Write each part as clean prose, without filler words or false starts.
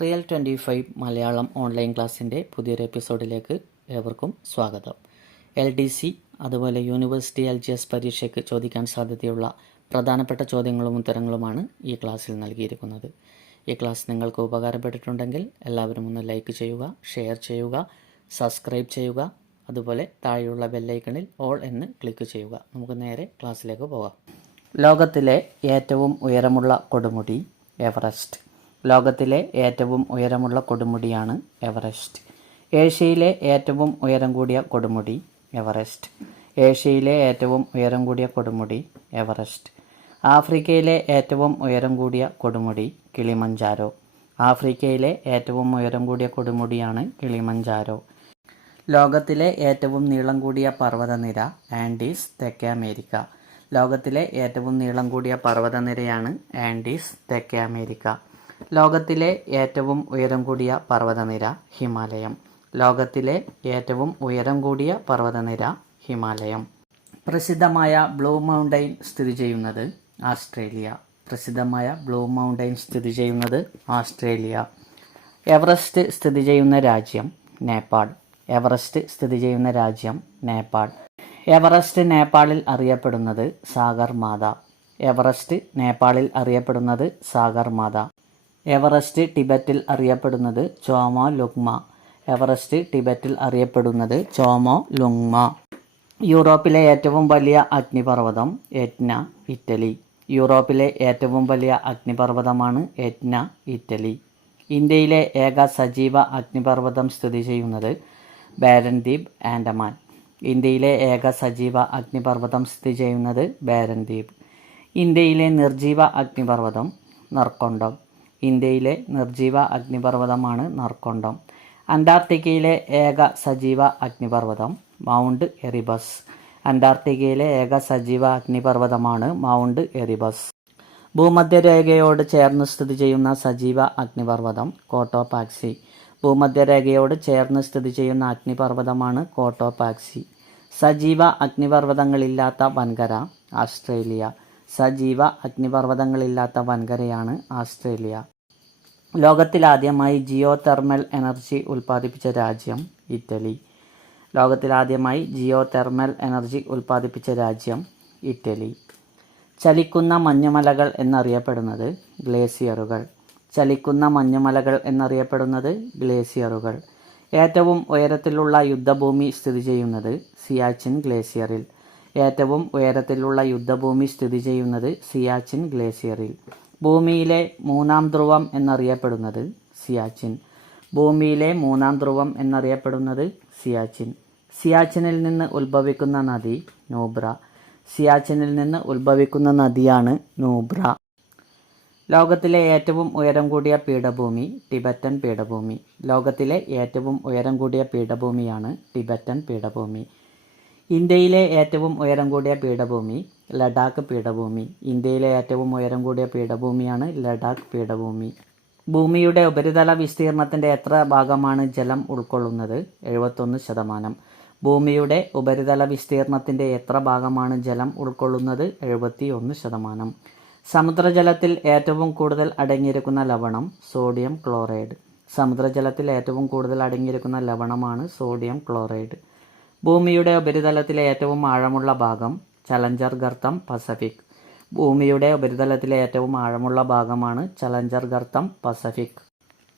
Real 25 Malayalam online ക്ലാസ്സിൻ്റെ പുതിയൊരു എപ്പിസോഡിലേക്ക് ഏവർക്കും സ്വാഗതം. LDC അതുപോലെ യൂണിവേഴ്സിറ്റി LGS പരീക്ഷയ്ക്ക് ചോദിക്കാൻ സാധ്യതയുള്ള പ്രധാനപ്പെട്ട ചോദ്യങ്ങളും ഉത്തരങ്ങളുമാണ് ഈ ക്ലാസ്സിൽ നൽകിയിരിക്കുന്നത്. ഈ ക്ലാസ് നിങ്ങൾക്ക് ഉപകാരപ്പെട്ടിട്ടുണ്ടെങ്കിൽ എല്ലാവരും ഒന്ന് ലൈക്ക് ചെയ്യുക, ഷെയർ ചെയ്യുക, സബ്സ്ക്രൈബ് ചെയ്യുക. അതുപോലെ താഴെയുള്ള ബെല്ലൈക്കണിൽ ഓൾ എന്ന് ക്ലിക്ക് ചെയ്യുക. നമുക്ക് നേരെ ക്ലാസ്സിലേക്ക് പോകാം. ലോകത്തിലെ ഏറ്റവും ഉയരമുള്ള കൊടുമുടി എവറസ്റ്റ്. ലോകത്തിലെ ഏറ്റവും ഉയരമുള്ള കൊടുമുടിയാണ് എവറസ്റ്റ്. ഏഷ്യയിലെ ഏറ്റവും ഉയരം കൂടിയ കൊടുമുടി എവറസ്റ്റ്. ഏഷ്യയിലെ ഏറ്റവും ഉയരം കൂടിയ കൊടുമുടി എവറസ്റ്റ്. ആഫ്രിക്കയിലെ ഏറ്റവും ഉയരം കൂടിയ കൊടുമുടി കിളിമഞ്ചാരോ. ആഫ്രിക്കയിലെ ഏറ്റവും ഉയരം കൂടിയ കൊടുമുടിയാണ് കിളിമഞ്ചാരോ. ലോകത്തിലെ ഏറ്റവും നീളം കൂടിയ പർവ്വതനിര ആൻഡീസ്, തെക്കേ അമേരിക്ക. ലോകത്തിലെ ഏറ്റവും നീളം കൂടിയ പർവ്വതനിരയാണ് ആൻഡീസ്, തെക്കേ അമേരിക്ക. ലോകത്തിലെ ഏറ്റവും ഉയരം കൂടിയ പർവ്വതനിര ഹിമാലയം. ലോകത്തിലെ ഏറ്റവും ഉയരം കൂടിയ പർവ്വതനിര ഹിമാലയം. പ്രസിദ്ധമായ ബ്ലൂ മൗണ്ടൈൻ സ്ഥിതി ചെയ്യുന്നത് ആസ്ട്രേലിയ. പ്രസിദ്ധമായ ബ്ലൂ മൗണ്ടൈൻ സ്ഥിതി ചെയ്യുന്നത് ആസ്ട്രേലിയ. എവറസ്റ്റ് സ്ഥിതി ചെയ്യുന്ന രാജ്യം നേപ്പാൾ. എവറസ്റ്റ് സ്ഥിതി ചെയ്യുന്ന രാജ്യം നേപ്പാൾ. എവറസ്റ്റ് നേപ്പാളിൽ അറിയപ്പെടുന്നത് സാഗർമാത. എവറസ്റ്റ് നേപ്പാളിൽ അറിയപ്പെടുന്നത് സാഗർമാത. എവറസ്റ്റ് ടിബറ്റിൽ അറിയപ്പെടുന്നത് ചോമോ ലുങ്മ. എവറസ്റ്റ് ടിബറ്റിൽ അറിയപ്പെടുന്നത് ചോമോ ലുങ്മ. യൂറോപ്പിലെ ഏറ്റവും വലിയ അഗ്നിപർവ്വതം എറ്റ്ന, ഇറ്റലി. യൂറോപ്പിലെ ഏറ്റവും വലിയ അഗ്നിപർവ്വതമാണ് എറ്റ്ന, ഇറ്റലി. ഇന്ത്യയിലെ ഏക സജീവ അഗ്നിപർവ്വതം സ്ഥിതി ചെയ്യുന്നത് ബാരൻ ദ്വീപ്, ആൻഡമാൻ. ഇന്ത്യയിലെ ഏക സജീവ അഗ്നിപർവ്വതം സ്ഥിതി ചെയ്യുന്നത് ബാരൻ ദ്വീപ്. ഇന്ത്യയിലെ നിർജീവ അഗ്നിപർവ്വതം നർക്കൊണ്ടം. ഇന്ത്യയിലെ നിർജീവ അഗ്നിപർവ്വതമാണ് നർക്കൊണ്ടം. അന്റാർട്ടിക്കയിലെ ഏക സജീവ അഗ്നിപർവ്വതം മൗണ്ട് എറിബസ്. അന്റാർട്ടിക്കയിലെ ഏക സജീവ അഗ്നിപർവ്വതമാണ് മൗണ്ട് എറിബസ്. ഭൂമധ്യരേഖയോട് ചേർന്ന് സ്ഥിതി ചെയ്യുന്ന സജീവ അഗ്നിപർവ്വതം കോട്ടോപാക്സി. ഭൂമധ്യരേഖയോട് ചേർന്ന് സ്ഥിതി ചെയ്യുന്ന അഗ്നിപർവ്വതമാണ് കോട്ടോപാക്സി. സജീവ അഗ്നിപർവ്വതങ്ങളില്ലാത്ത വൻകര ആസ്ട്രേലിയ. സജീവ അഗ്നിപർവ്വതങ്ങളില്ലാത്ത വൻകരയാണ് ആസ്ട്രേലിയ. ലോകത്തിലാദ്യമായി ജിയോ തെർമൽ എനർജി ഉൽപ്പാദിപ്പിച്ച രാജ്യം ഇറ്റലി. ലോകത്തിലാദ്യമായി ജിയോ തെർമൽ എനർജി ഉൽപ്പാദിപ്പിച്ച രാജ്യം ഇറ്റലി. ചലിക്കുന്ന മഞ്ഞുമലകൾ എന്നറിയപ്പെടുന്നത് ഗ്ലേസിയറുകൾ. ചലിക്കുന്ന മഞ്ഞുമലകൾ എന്നറിയപ്പെടുന്നത് ഗ്ലേസിയറുകൾ. ഏറ്റവും ഉയരത്തിലുള്ള യുദ്ധഭൂമി സ്ഥിതി ചെയ്യുന്നത് സിയാച്ചിൻ ഗ്ലേസിയറിൽ. ഏറ്റവും ഉയരത്തിലുള്ള യുദ്ധഭൂമി സ്ഥിതി ചെയ്യുന്നത് സിയാച്ചിൻ ഗ്ലേസിയറിൽ. ഭൂമിയിലെ മൂന്നാം ധ്രുവം എന്നറിയപ്പെടുന്നത് സിയാച്ചിൻ. ഭൂമിയിലെ മൂന്നാം ധ്രുവം എന്നറിയപ്പെടുന്നത് സിയാച്ചിൻ. സിയാച്ചിനിൽ നിന്ന് ഉത്ഭവിക്കുന്ന നദി നൂബ്ര. സിയാച്ചിനിൽ നിന്ന് ഉത്ഭവിക്കുന്ന നദിയാണ് നൂബ്ര. ലോകത്തിലെ ഏറ്റവും ഉയരം കൂടിയ പീഠഭൂമി ടിബറ്റൻ പീഠഭൂമി. ലോകത്തിലെ ഏറ്റവും ഉയരം കൂടിയ പീഠഭൂമിയാണ് ടിബറ്റൻ പീഠഭൂമി. ഇന്ത്യയിലെ ഏറ്റവും ഉയരം കൂടിയ പീഠഭൂമി ലഡാക്ക് പീഠഭൂമി. ഇന്ത്യയിലെ ഏറ്റവും ഉയരം കൂടിയ പീഠഭൂമിയാണ് ലഡാക്ക് പീഠഭൂമി. ഭൂമിയുടെ ഉപരിതല വിസ്തീർണത്തിൻ്റെ എത്ര ഭാഗമാണ് ജലം ഉൾക്കൊള്ളുന്നത്? 71%. ഭൂമിയുടെ ഉപരിതല വിസ്തീർണത്തിൻ്റെ എത്ര ഭാഗമാണ് ജലം ഉൾക്കൊള്ളുന്നത്? 71%. സമുദ്രജലത്തിൽ ഏറ്റവും കൂടുതൽ അടങ്ങിയിരിക്കുന്ന ലവണം സോഡിയം ക്ലോറൈഡ്. സമുദ്രജലത്തിൽ ഏറ്റവും കൂടുതൽ അടങ്ങിയിരിക്കുന്ന ലവണമാണ് സോഡിയം ക്ലോറൈഡ്. ഭൂമിയുടെ ഉപരിതലത്തിലെ ഏറ്റവും ആഴമുള്ള ഭാഗം ചലഞ്ചർ ഗർത്തം, പസഫിക്. ഭൂമിയുടെ ഉപരിതലത്തിലെ ഏറ്റവും ആഴമുള്ള ഭാഗമാണ് ചലഞ്ചർ ഗർത്തം, പസഫിക്.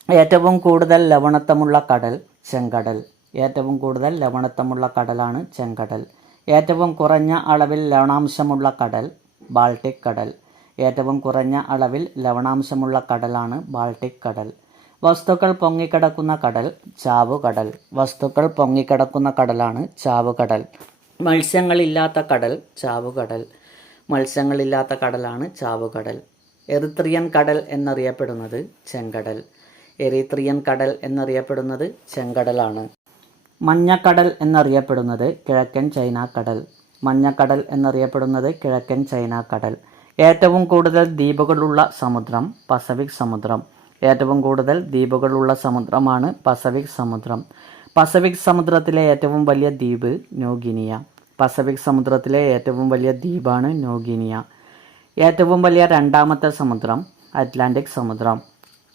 ഏറ്റവും കൂടുതൽ ലവണത്വമുള്ള കടൽ ചെങ്കടൽ. ഏറ്റവും കൂടുതൽ ലവണത്വമുള്ള കടലാണ് ചെങ്കടൽ. ഏറ്റവും കുറഞ്ഞ അളവിൽ ലവണാംശമുള്ള കടൽ ബാൾട്ടിക് കടൽ. ഏറ്റവും കുറഞ്ഞ അളവിൽ ലവണാംശമുള്ള കടലാണ് ബാൾട്ടിക് കടൽ. വസ്തുക്കൾ പൊങ്ങിക്കിടക്കുന്ന കടൽ ചാവുകടൽ. വസ്തുക്കൾ പൊങ്ങിക്കിടക്കുന്ന കടലാണ് ചാവുകടൽ. മത്സ്യങ്ങളില്ലാത്ത കടൽ ചാവുകടൽ. മത്സ്യങ്ങളില്ലാത്ത കടലാണ് ചാവുകടൽ. എറിത്രിയൻ കടൽ എന്നറിയപ്പെടുന്നത് ചെങ്കടൽ. എറിത്രിയൻ കടൽ എന്നറിയപ്പെടുന്നത് ചെങ്കടലാണ്. മഞ്ഞക്കടൽ എന്നറിയപ്പെടുന്നത് കിഴക്കൻ ചൈന കടൽ. മഞ്ഞക്കടൽ എന്നറിയപ്പെടുന്നത് കിഴക്കൻ ചൈന കടൽ. ഏറ്റവും കൂടുതൽ ദ്വീപുകളുള്ള സമുദ്രം പസഫിക് സമുദ്രം. ഏറ്റവും കൂടുതൽ ദ്വീപുകളുള്ള സമുദ്രമാണ് പസഫിക് സമുദ്രം. പസഫിക് സമുദ്രത്തിലെ ഏറ്റവും വലിയ ദ്വീപ് ന്യൂഗിനിയ. പസഫിക് സമുദ്രത്തിലെ ഏറ്റവും വലിയ ദ്വീപാണ് ന്യൂഗിനിയ. ഏറ്റവും വലിയ രണ്ടാമത്തെ സമുദ്രം അറ്റ്ലാന്റിക് സമുദ്രം.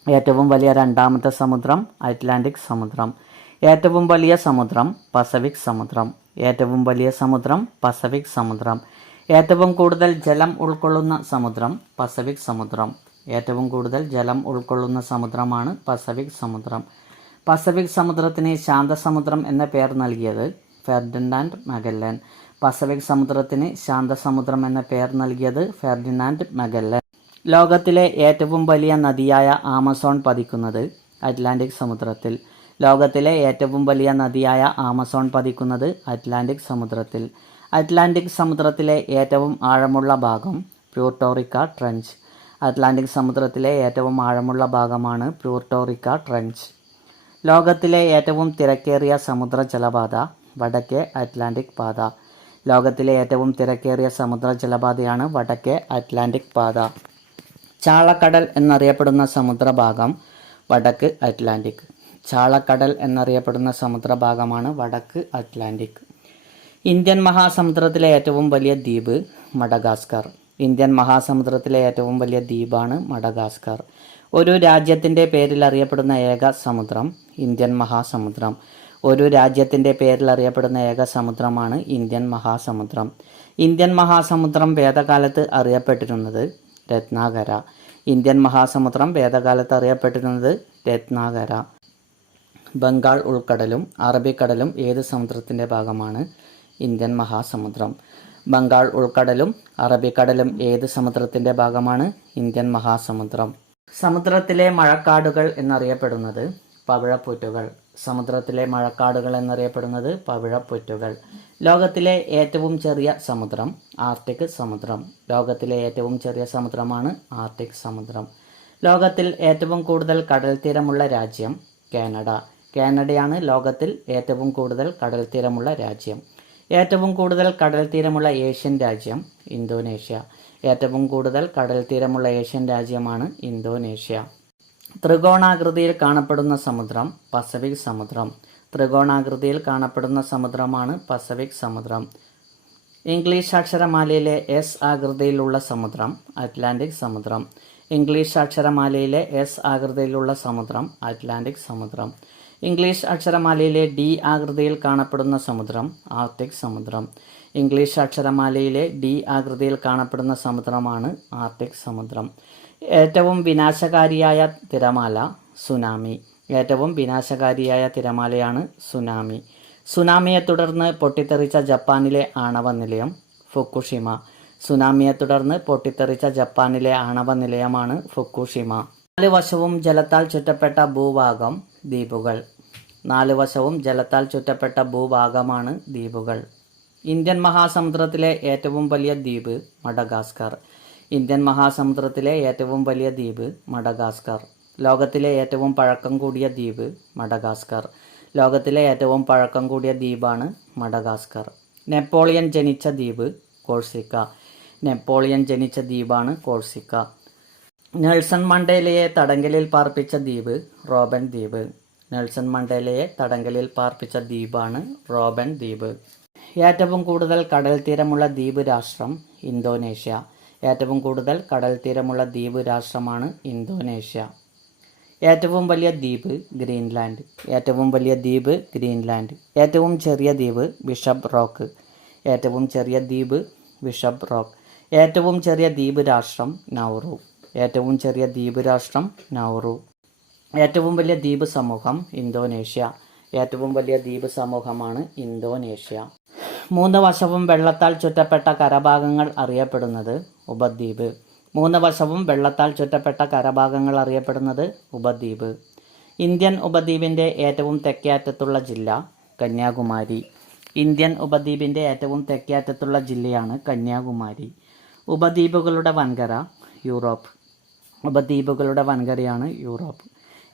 ഏറ്റവും വലിയ രണ്ടാമത്തെ സമുദ്രം അറ്റ്ലാന്റിക് സമുദ്രം. ഏറ്റവും വലിയ സമുദ്രം പസഫിക് സമുദ്രം. ഏറ്റവും വലിയ സമുദ്രം പസഫിക് സമുദ്രം. ഏറ്റവും കൂടുതൽ ജലം ഉൾക്കൊള്ളുന്ന സമുദ്രം പസഫിക് സമുദ്രം. ഏറ്റവും കൂടുതൽ ജലം ഉൾക്കൊള്ളുന്ന സമുദ്രമാണ് പസഫിക് സമുദ്രം. പസഫിക് സമുദ്രത്തിന് ശാന്തസമുദ്രം എന്ന പേർ നൽകിയത് ഫെർഡിനാൻഡ് മഗല്ലൻ. പസഫിക് സമുദ്രത്തിന് ശാന്തസമുദ്രം എന്ന പേർ നൽകിയത് ഫെർഡിനാൻഡ് മഗല്ലൻ. ലോകത്തിലെ ഏറ്റവും വലിയ നദിയായ ആമസോൺ പതിക്കുന്നത് അറ്റ്ലാന്റിക് സമുദ്രത്തിൽ. ലോകത്തിലെ ഏറ്റവും വലിയ നദിയായ ആമസോൺ പതിക്കുന്നത് അറ്റ്ലാന്റിക് സമുദ്രത്തിൽ. അറ്റ്ലാന്റിക് സമുദ്രത്തിലെ ഏറ്റവും ആഴമുള്ള ഭാഗം പ്യൂർട്ടോറിക്ക ട്രെഞ്ച്. അറ്റ്ലാന്റിക് സമുദ്രത്തിലെ ഏറ്റവും ആഴമുള്ള ഭാഗമാണ് പ്യൂർട്ടോറിക്ക ട്രെഞ്ച്. ലോകത്തിലെ ഏറ്റവും തിരക്കേറിയ സമുദ്ര ജലപാത വടക്കേ അറ്റ്ലാന്റിക് പാത. ലോകത്തിലെ ഏറ്റവും തിരക്കേറിയ സമുദ്ര ജലപാതയാണ് വടക്കേ അറ്റ്ലാന്റിക് പാത. ചാളക്കടൽ എന്നറിയപ്പെടുന്ന സമുദ്രഭാഗം വടക്ക് അറ്റ്ലാന്റിക്. ചാളക്കടൽ എന്നറിയപ്പെടുന്ന സമുദ്രഭാഗമാണ് വടക്ക് അറ്റ്ലാന്റിക്. ഇന്ത്യൻ മഹാസമുദ്രത്തിലെ ഏറ്റവും വലിയ ദ്വീപ് മഡഗാസ്കർ. ഇന്ത്യൻ മഹാസമുദ്രത്തിലെ ഏറ്റവും വലിയ ദ്വീപാണ് മഡഗാസ്കർ. ഒരു രാജ്യത്തിൻ്റെ പേരിൽ അറിയപ്പെടുന്ന ഏക സമുദ്രം ഇന്ത്യൻ മഹാസമുദ്രം. ഒരു രാജ്യത്തിൻ്റെ പേരിൽ അറിയപ്പെടുന്ന ഏക സമുദ്രമാണ് ഇന്ത്യൻ മഹാസമുദ്രം. ഇന്ത്യൻ മഹാസമുദ്രം വേദകാലത്ത് അറിയപ്പെട്ടിരുന്നത് രത്നാകര. ഇന്ത്യൻ മഹാസമുദ്രം വേദകാലത്ത് അറിയപ്പെട്ടിരുന്നത് രത്നാകര. ബംഗാൾ ഉൾക്കടലും അറബിക്കടലും ഏത് സമുദ്രത്തിൻ്റെ ഭാഗമാണ്? ഇന്ത്യൻ മഹാസമുദ്രം. ബംഗാൾ ഉൾക്കടലും അറബിക്കടലും ഏത് സമുദ്രത്തിൻ്റെ ഭാഗമാണ്? ഇന്ത്യൻ മഹാസമുദ്രം. സമുദ്രത്തിലെ മഴക്കാടുകൾ എന്നറിയപ്പെടുന്നത് പവിഴപ്പുറ്റുകൾ. സമുദ്രത്തിലെ മഴക്കാടുകൾ എന്നറിയപ്പെടുന്നത് പവിഴപ്പുറ്റുകൾ. ലോകത്തിലെ ഏറ്റവും ചെറിയ സമുദ്രം ആർട്ടിക് സമുദ്രം. ലോകത്തിലെ ഏറ്റവും ചെറിയ സമുദ്രമാണ് ആർട്ടിക് സമുദ്രം. ലോകത്തിൽ ഏറ്റവും കൂടുതൽ കടൽ തീരമുള്ള രാജ്യം കാനഡ. കാനഡയാണ് ലോകത്തിൽ ഏറ്റവും കൂടുതൽ കടൽ തീരമുള്ള രാജ്യം. ഏറ്റവും കൂടുതൽ കടൽ തീരമുള്ള ഏഷ്യൻ രാജ്യം ഇന്തോനേഷ്യ. ഏറ്റവും കൂടുതൽ കടൽ തീരമുള്ള ഏഷ്യൻ രാജ്യമാണ് ഇന്തോനേഷ്യ. ത്രികോണാകൃതിയിൽ കാണപ്പെടുന്ന സമുദ്രം പസഫിക് സമുദ്രം. ത്രികോണാകൃതിയിൽ കാണപ്പെടുന്ന സമുദ്രമാണ് പസഫിക് സമുദ്രം. ഇംഗ്ലീഷ് അക്ഷരമാലയിലെ എസ് ആകൃതിയിലുള്ള സമുദ്രം അറ്റ്ലാന്റിക് സമുദ്രം. ഇംഗ്ലീഷ് അക്ഷരമാലയിലെ എസ് ആകൃതിയിലുള്ള സമുദ്രം അറ്റ്ലാന്റിക് സമുദ്രം. ഇംഗ്ലീഷ് അക്ഷരമാലയിലെ ഡി ആകൃതിയിൽ കാണപ്പെടുന്ന സമുദ്രം ആർട്ടിക് സമുദ്രം. ഇംഗ്ലീഷ് അക്ഷരമാലയിലെ ഡി ആകൃതിയിൽ കാണപ്പെടുന്ന സമുദ്രമാണ് ആർട്ടിക് സമുദ്രം. ഏറ്റവും വിനാശകാരിയായ തിരമാല സുനാമി. ഏറ്റവും വിനാശകാരിയായ തിരമാലയാണ് സുനാമി. സുനാമിയെ തുടർന്ന് പൊട്ടിത്തെറിച്ച ജപ്പാനിലെ ആണവ നിലയം ഫുക്കുഷിമ. സുനാമിയെ തുടർന്ന് പൊട്ടിത്തെറിച്ച ജപ്പാനിലെ ആണവ നിലയമാണ് ഫുക്കുഷിമ. 4 വശവും ജലത്താൽ ചുറ്റപ്പെട്ട ഭൂഭാഗം ദ്വീപുകൾ. 4 വശവും ജലത്താൽ ചുറ്റപ്പെട്ട ഭൂഭാഗമാണ് ദ്വീപുകൾ. ഇന്ത്യൻ മഹാസമുദ്രത്തിലെ ഏറ്റവും വലിയ ദ്വീപ് മഡഗാസ്കർ. ഇന്ത്യൻ മഹാസമുദ്രത്തിലെ ഏറ്റവും വലിയ ദ്വീപ് മഡഗാസ്കർ. ലോകത്തിലെ ഏറ്റവും പഴക്കം കൂടിയ ദ്വീപ് മഡഗാസ്കർ. ലോകത്തിലെ ഏറ്റവും പഴക്കം കൂടിയ ദ്വീപാണ് മഡഗാസ്കർ. നെപ്പോളിയൻ ജനിച്ച ദ്വീപ് കോഴ്സിക്ക. നെപ്പോളിയൻ ജനിച്ച ദ്വീപാണ് കോഴ്സിക്ക. നെൽസൺ മണ്ടേലയെ തടങ്കലിൽ പാർപ്പിച്ച ദ്വീപ് റോബൻ ദ്വീപ്. നെൽസൺ മണ്ടേലയെ തടങ്കലിൽ പാർപ്പിച്ച ദ്വീപാണ് റോബൻ ദ്വീപ്. ഏറ്റവും കൂടുതൽ കടൽ തീരമുള്ള ദ്വീപ് രാഷ്ട്രം ഇന്തോനേഷ്യ. ഏറ്റവും കൂടുതൽ കടൽ തീരമുള്ള ദ്വീപ് രാഷ്ട്രമാണ് ഇന്തോനേഷ്യ. ഏറ്റവും വലിയ ദ്വീപ് ഗ്രീൻലാൻഡ്. ഏറ്റവും വലിയ ദ്വീപ് ഗ്രീൻലാൻഡ്. ഏറ്റവും ചെറിയ ദ്വീപ് ബിഷപ്പ് റോക്ക്. ഏറ്റവും ചെറിയ ദ്വീപ് ബിഷപ്പ് റോക്ക്. ഏറ്റവും ചെറിയ ദ്വീപ് രാഷ്ട്രം നൗറു. ഏറ്റവും ചെറിയ ദ്വീപ് രാഷ്ട്രം നൗറു. ഏറ്റവും വലിയ ദ്വീപ് സമൂഹം ഇന്തോനേഷ്യ. ഏറ്റവും വലിയ ദ്വീപ് സമൂഹമാണ് ഇന്തോനേഷ്യ. 3 വശവും വെള്ളത്താൽ ചുറ്റപ്പെട്ട കരഭാഗങ്ങൾ അറിയപ്പെടുന്നത് ഉപദ്വീപ്. 3 വശവും വെള്ളത്താൽ ചുറ്റപ്പെട്ട കരഭാഗങ്ങൾ അറിയപ്പെടുന്നത് ഉപദ്വീപ്. ഇന്ത്യൻ ഉപദ്വീപിൻ്റെ ഏറ്റവും തെക്കേ അറ്റത്തുള്ള ജില്ല കന്യാകുമാരി. ഇന്ത്യൻ ഉപദ്വീപിൻ്റെ ഏറ്റവും തെക്കേ അറ്റത്തുള്ള ജില്ലയാണ് കന്യാകുമാരി. ഉപദ്വീപുകളുടെ വൻകര യൂറോപ്പ്. ഉപദ്വീപുകളുടെ വൻകരയാണ് യൂറോപ്പ്.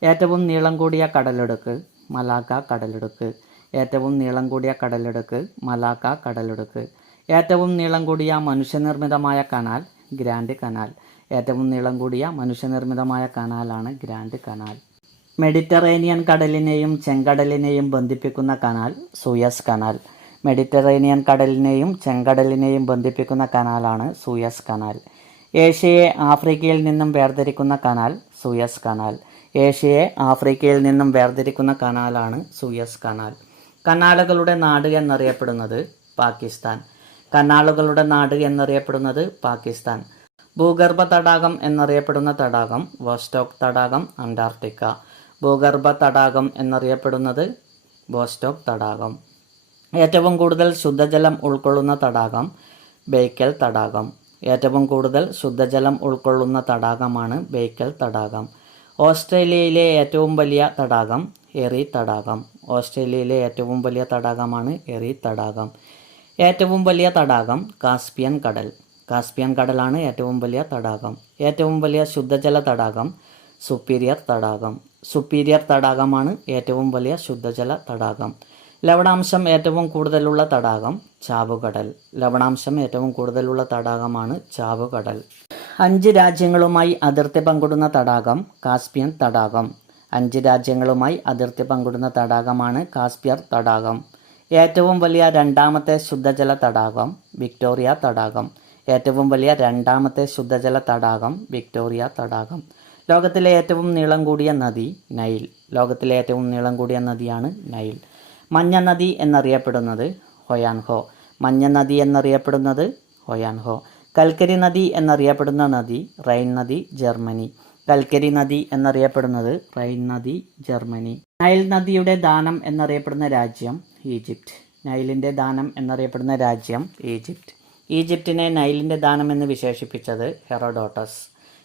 ഏറ്റവും നീളം കൂടിയ കടലിടുക്ക് മലാക്ക കടലിടുക്ക്. ഏറ്റവും നീളം കൂടിയ കടലിടുക്ക് മലാക്ക കടലിടുക്ക്. ഏറ്റവും നീളം കൂടിയ മനുഷ്യനിർമ്മിതമായ കനാൽ ഗ്രാൻഡ് കനാൽ. ഏറ്റവും നീളം കൂടിയ മനുഷ്യനിർമ്മിതമായ കനാലാണ് ഗ്രാൻഡ് കനാൽ. മെഡിറ്ററേനിയൻ കടലിനെയും ചെങ്കടലിനെയും ബന്ധിപ്പിക്കുന്ന കനാൽ സൂയസ് കനാൽ. മെഡിറ്ററേനിയൻ കടലിനെയും ചെങ്കടലിനെയും ബന്ധിപ്പിക്കുന്ന കനാലാണ് സൂയസ് കനാൽ. ഏഷ്യയെ ആഫ്രിക്കയിൽ നിന്നും വേർതിരിക്കുന്ന കനാൽ സൂയസ് കനാൽ. ഏഷ്യയെ ആഫ്രിക്കയിൽ നിന്നും വേർതിരിക്കുന്ന കനാലാണ് സൂയസ് കനാൽ. കനാലുകളുടെ നാട് എന്നറിയപ്പെടുന്നത് പാകിസ്ഥാൻ. കനാലുകളുടെ നാട് എന്നറിയപ്പെടുന്നത് പാകിസ്ഥാൻ. ഭൂഗർഭ തടാകം എന്നറിയപ്പെടുന്ന തടാകം വോസ്റ്റോക്ക് തടാകം, അന്റാർട്ടിക്ക. ഭൂഗർഭ തടാകം എന്നറിയപ്പെടുന്നത് വോസ്റ്റോക്ക് തടാകം. ഏറ്റവും കൂടുതൽ ശുദ്ധജലം ഉൾക്കൊള്ളുന്ന തടാകം ബേക്കൽ തടാകം. ഏറ്റവും കൂടുതൽ ശുദ്ധജലം ഉൾക്കൊള്ളുന്ന തടാകമാണ് ബേക്കൽ തടാകം. ഓസ്ട്രേലിയയിലെ ഏറ്റവും വലിയ തടാകം എറി തടാകം. ഓസ്ട്രേലിയയിലെ ഏറ്റവും വലിയ തടാകമാണ് എറി തടാകം. ഏറ്റവും വലിയ തടാകം കാസ്പിയൻ കടൽ. കാസ്പിയൻ കടലാണ് ഏറ്റവും വലിയ തടാകം. ഏറ്റവും വലിയ ശുദ്ധജല തടാകം സുപ്പീരിയർ തടാകം. സുപ്പീരിയർ തടാകമാണ് ഏറ്റവും വലിയ ശുദ്ധജല തടാകം. ലവണാംശം ഏറ്റവും കൂടുതലുള്ള തടാകം ചാവുകടൽ. ലവണാംശം ഏറ്റവും കൂടുതലുള്ള തടാകമാണ് ചാവുകടൽ. 5 രാജ്യങ്ങളുമായി അതിർത്തി പങ്കിടുന്ന തടാകം കാസ്പിയൻ തടാകം. 5 രാജ്യങ്ങളുമായി അതിർത്തി പങ്കിടുന്ന തടാകമാണ് കാസ്പിയർ തടാകം. ഏറ്റവും വലിയ രണ്ടാമത്തെ ശുദ്ധജല തടാകം വിക്ടോറിയ തടാകം. ഏറ്റവും വലിയ രണ്ടാമത്തെ ശുദ്ധജല തടാകം വിക്ടോറിയ തടാകം. ലോകത്തിലെ ഏറ്റവും നീളം കൂടിയ നദി നൈൽ. ലോകത്തിലെ ഏറ്റവും നീളം കൂടിയ നദിയാണ് നൈൽ. മഞ്ഞ നദി എന്നറിയപ്പെടുന്നത് ഹൊയാൻഹോ. മഞ്ഞ നദി എന്നറിയപ്പെടുന്നത് ഹൊയാൻഹോ. കൽക്കരി നദി എന്നറിയപ്പെടുന്ന നദി റൈൻ നദി, ജർമ്മനി. കൽക്കരി നദി എന്നറിയപ്പെടുന്നത് റൈൻ നദി, ജർമ്മനി. നൈൽ നദിയുടെ ദാനം എന്നറിയപ്പെടുന്ന രാജ്യം ഈജിപ്റ്റ്. നൈലിൻ്റെ ദാനം എന്നറിയപ്പെടുന്ന രാജ്യം ഈജിപ്റ്റ്. ഈജിപ്തിനെ നൈലിൻ്റെ ദാനം എന്ന് വിശേഷിപ്പിച്ചത് ഹെറോഡോട്ടസ്.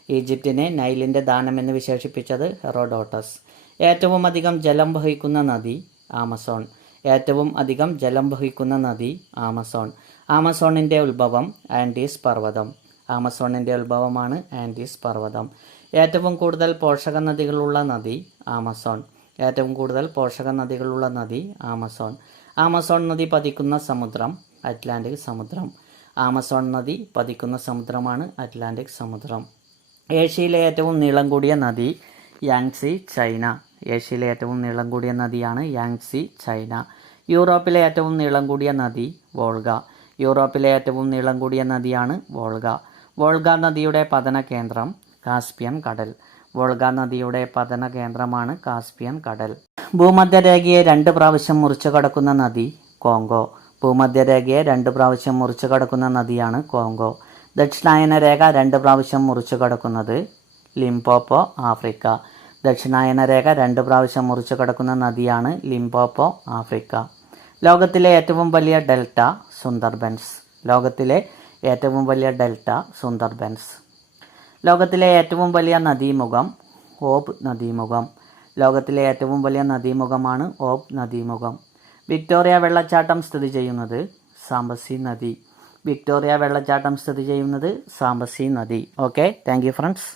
ഈജിപ്തിനെ നൈലിൻ്റെ ദാനം എന്ന് വിശേഷിപ്പിച്ചത് ഹെറോഡോട്ടസ്. ഏറ്റവും അധികം ജലം വഹിക്കുന്ന നദി ആമസോൺ. ഏറ്റവും അധികം ജലം വഹിക്കുന്ന നദി ആമസോൺ. ആമസോണിൻ്റെ ഉത്ഭവം ആൻഡീസ് പർവ്വതം. ആമസോണിൻ്റെ ഉത്ഭവമാണ് ആൻഡീസ് പർവ്വതം. ഏറ്റവും കൂടുതൽ പോഷക നദികളുള്ള നദി ആമസോൺ. ഏറ്റവും കൂടുതൽ പോഷക നദികളുള്ള നദി ആമസോൺ. ആമസോൺ നദി പതിക്കുന്ന സമുദ്രം അറ്റ്ലാന്റിക് സമുദ്രം. ആമസോൺ നദി പതിക്കുന്ന സമുദ്രമാണ് അറ്റ്ലാന്റിക് സമുദ്രം. ഏഷ്യയിലെ ഏറ്റവും നീളം കൂടിയ നദി യാങ്സി, ചൈന. ഏഷ്യയിലെ ഏറ്റവും നീളം കൂടിയ നദിയാണ് യാങ്സി, ചൈന. യൂറോപ്പിലെ ഏറ്റവും നീളം കൂടിയ നദി വോൾഗ. യൂറോപ്പിലെ ഏറ്റവും നീളം കൂടിയ നദിയാണ് വോൾഗ. വോൾഗ നദിയുടെ പതന കേന്ദ്രം കാസ്പിയൻ കടൽ. വോൾഗ നദിയുടെ പതന കേന്ദ്രമാണ് കാസ്പിയൻ കടൽ. ഭൂമധ്യരേഖയെ 2 പ്രാവശ്യം മുറിച്ചു കടക്കുന്ന നദി കോങ്കോ. ഭൂമധ്യരേഖയെ 2 പ്രാവശ്യം മുറിച്ചു കടക്കുന്ന നദിയാണ് കോങ്കോ. ദക്ഷിണായന രേഖ 2 പ്രാവശ്യം മുറിച്ചു കടക്കുന്നത് ലിംപോപ്പോ, ആഫ്രിക്ക. ദക്ഷിണായന രേഖ 2 പ്രാവശ്യം മുറിച്ചു കടക്കുന്ന നദിയാണ് ലിംപോപ്പോ, ആഫ്രിക്ക. ലോകത്തിലെ ഏറ്റവും വലിയ ഡെൽറ്റ സുന്ദർബൻസ്. ലോകത്തിലെ ഏറ്റവും വലിയ ഡെൽറ്റ സുന്ദർബൻസ്. ലോകത്തിലെ ഏറ്റവും വലിയ നദീമുഖം ഓബ് നദീമുഖം. ലോകത്തിലെ ഏറ്റവും വലിയ നദീമുഖമാണ് ഓബ് നദീമുഖം. വിക്ടോറിയ വെള്ളച്ചാട്ടം സ്ഥിതി ചെയ്യുന്നത് സാംബസി നദി. വിക്ടോറിയ വെള്ളച്ചാട്ടം സ്ഥിതി ചെയ്യുന്നത് സാംബസി നദി. Okay, thank you friends.